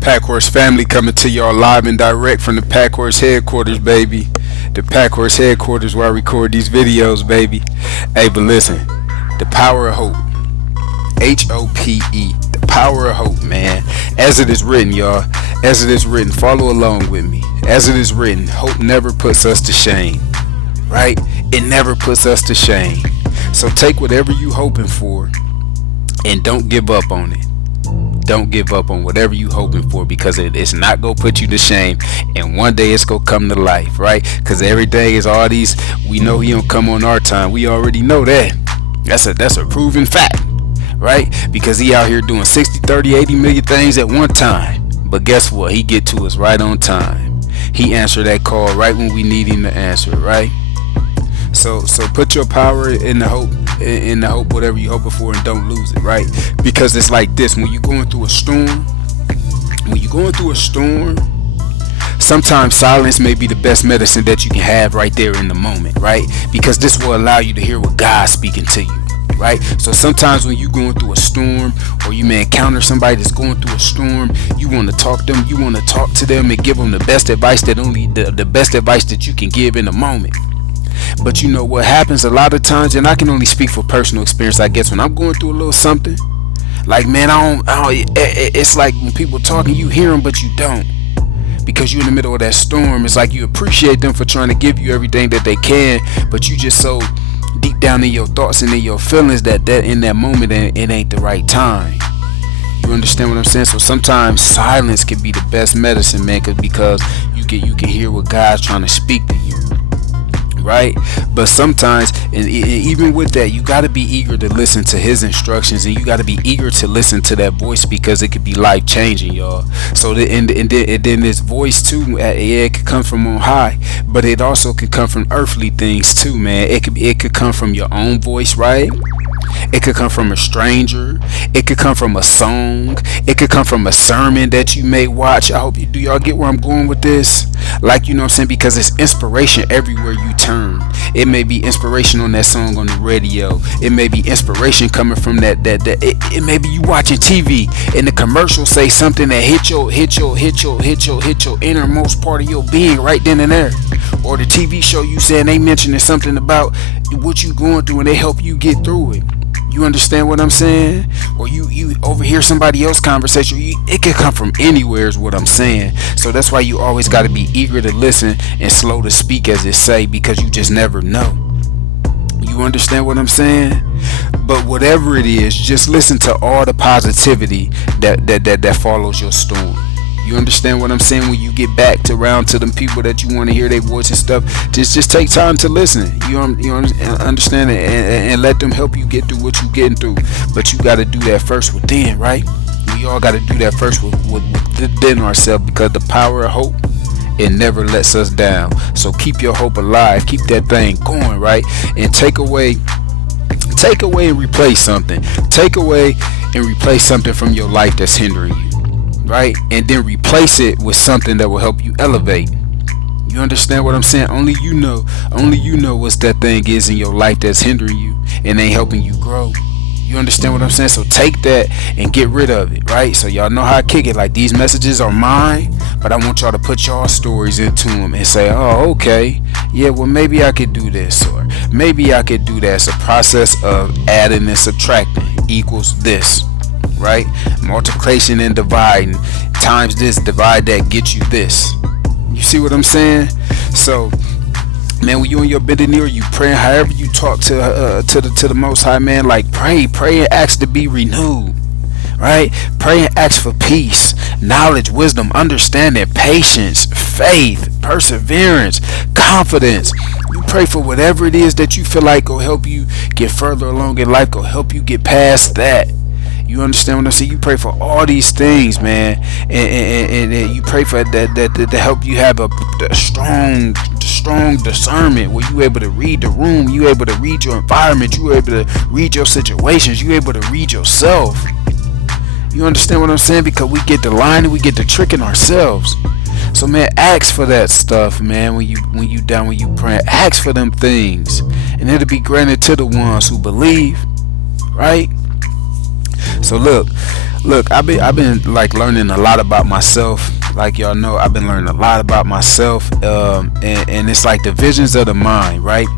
Pack Horse family coming to y'all live and direct from the Pack Horse headquarters, baby. The Pack Horse headquarters where I record these videos, baby. Hey, but listen, the power of hope. H-O-P-E. The power of hope, man. As it is written, y'all. As it is written, follow along with me. As it is written, hope never puts us to shame. Right? It never puts us to shame. So take whatever you hoping for and don't give up on it. Don't give up on whatever you hoping for, because it's not gonna put you to shame, and one day it's gonna come to life, right? Because every day is all these, we know he don't come on our time. We already know that. That's a proven fact, right? Because he out here doing 60, 30, 80 million things at one time. But guess what? He get to us right on time. He answered that call right when we need him to answer it, right? So put your power in the hope, whatever you're hoping for, and don't lose it, right? Because it's like this: when you're going through a storm, sometimes silence may be the best medicine that you can have right there in the moment, right? Because this will allow you to hear what God's speaking to you, right? So sometimes when you're going through a storm, or you may encounter somebody that's going through a storm, you want to talk to them, you want to talk to them and give them the best advice the best advice that you can give in the moment. But you know what happens a lot of times, and I can only speak for personal experience, I guess, when I'm going through a little something, like, man, it's like when people talking, you hear them, but you don't, because you're in the middle of that storm. It's like you appreciate them for trying to give you everything that they can, but you just so deep down in your thoughts and in your feelings that in that moment it ain't the right time. You understand what I'm saying? So sometimes silence can be the best medicine, man, because you can hear what God's trying to speak to you, right? But sometimes, and even with that, you got to be eager to listen to his instructions, and you got to be eager to listen to that voice, because it could be life changing, y'all. So and then this voice too, it could come from on high, but it also could come from earthly things too, man. It could come from your own voice, right? It could come from a stranger. It could come from a song. It could come from a sermon that you may watch. Do y'all get where I'm going with this? Like, you know what I'm saying? Because it's inspiration everywhere you turn. It may be inspiration on that song on the radio. It may be inspiration coming from that. It may be you watching TV and the commercial say something that hit your innermost part of your being right then and there. Or the TV show you saying they mentioning something about what you going through and they help you get through it. You understand what I'm saying? Or you overhear somebody else's conversation. It can come from anywhere is what I'm saying. So that's why you always got to be eager to listen and slow to speak, as it say, because you just never know. You understand what I'm saying? But whatever it is, just listen to all the positivity that follows your storm. You understand what I'm saying? When you get back around to them people that you want to hear their voice and stuff, just take time to listen. You understand it, and let them help you get through what you're getting through. But you got to do that first within, right? We all got to do that first within ourselves, because the power of hope, it never lets us down. So keep your hope alive. Keep that thing going, right? And take away and replace something. Take away and replace something from your life that's hindering you. Right? And then replace it with something that will help you elevate. You understand what I'm saying? Only you know what that thing is in your life that's hindering you and ain't helping you grow. You understand what I'm saying? So take that and get rid of it, right? So y'all know how I kick it. Like, these messages are mine, but I want y'all to put y'all stories into them and say, oh, okay, yeah, well, maybe I could do this, or maybe I could do that. It's a process of adding and subtracting equals this. Right? Multiplication and dividing times this, divide that, get you this. You see what I'm saying? So, man, when you on your bending knee, or you praying, however you talk to the Most High, man, like pray and ask to be renewed. Right? Pray and ask for peace, knowledge, wisdom, understanding, patience, faith, perseverance, confidence. You pray for whatever it is that you feel like will help you get further along in life, will help you get past that. You understand what I'm saying? You pray for all these things, man, and you pray for that to help you have a strong discernment, where you able to read the room, you able to read your environment, you able to read your situations, you able to read yourself. You understand what I'm saying? Because we get the line and we get the tricking ourselves. So, man, ask for that stuff, man. When you pray, ask for them things, and it'll be granted to the ones who believe, right? So look, Look, I've been like learning a lot about myself. Like y'all know, I've been learning a lot about myself. And it's like the visions of the mind, right?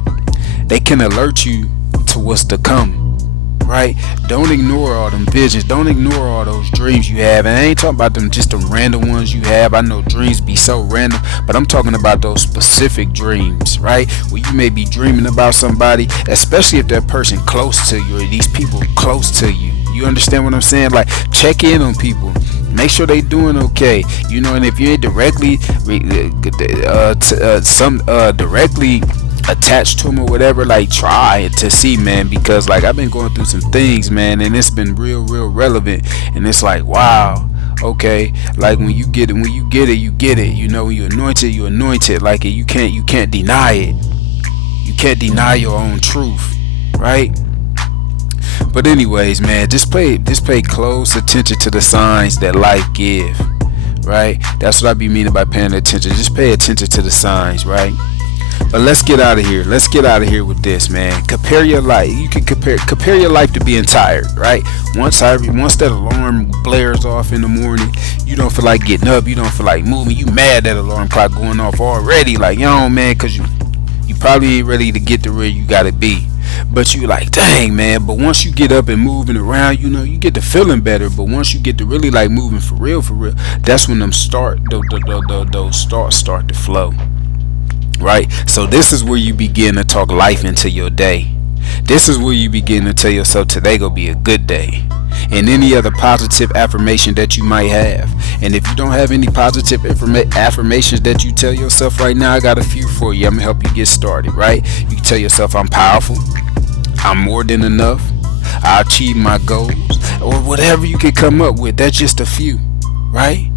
They can alert you to what's to come. Right? Don't ignore all them visions. Don't ignore all those dreams you have. And I ain't talking about them just the random ones you have. I know dreams be so random, but I'm talking about those specific dreams, right? Where you may be dreaming about somebody, especially if that person close to you or these people close to you. You understand what I'm saying? Like, check in on people. Make sure they doing okay. You know, and if you ain't directly directly attached to them or whatever, like, try to see, man, because like I've been going through some things, man, and it's been real relevant. And it's like, wow, okay, like when you get it, you get it. You know, when you anoint it. Like, you can't deny it. You can't deny your own truth, right? But anyways, man, just pay close attention to the signs that life give, right? That's what I be meaning by paying attention. Just pay attention to the signs, right? But let's get out of here. Let's get out of here with this, man. Compare your life. You can compare your life to being tired, right? Once that alarm blares off in the morning, you don't feel like getting up. You don't feel like moving. You mad that alarm clock going off already, like, yo, man, because you probably ain't ready to get to where you gotta be. But you like, dang, man. But once you get up and moving around, you know, you get to feeling better. But once you get to really like moving for real, that's when those thoughts start to flow. Right? So this is where you begin to talk life into your day. This is where you begin to tell yourself today gonna be a good day. And any other positive affirmation that you might have. And if you don't have any positive affirmations that you tell yourself right now, I got a few for you. I'm gonna help you get started, right? You can tell yourself, I'm powerful, I'm more than enough, I achieve my goals, or whatever you can come up with. That's just a few, right?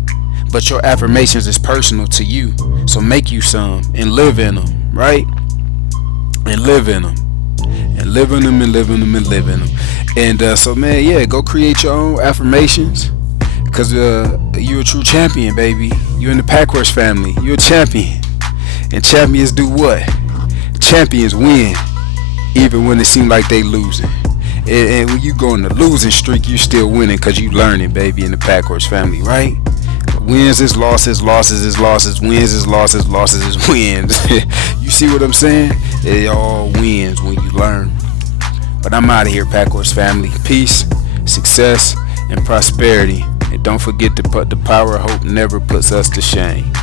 But your affirmations is personal to you. So make you some and live in them, right? And live in them. And live in them and live in them and live in them. And so, man, yeah, go create your own affirmations. Because you're a true champion, baby. You're in the Packhorse family. You're a champion. And champions do what? Champions win. Even when it seems like they losing. And when you go on the losing streak, you're still winning because you learning, baby, in the Packhorse family, right? Wins is losses, losses is losses, wins is losses, losses is wins. You see what I'm saying? It all wins when you learn. But I'm out of here, Packhorse family. Peace, success, and prosperity. And don't forget to put the power of hope never puts us to shame.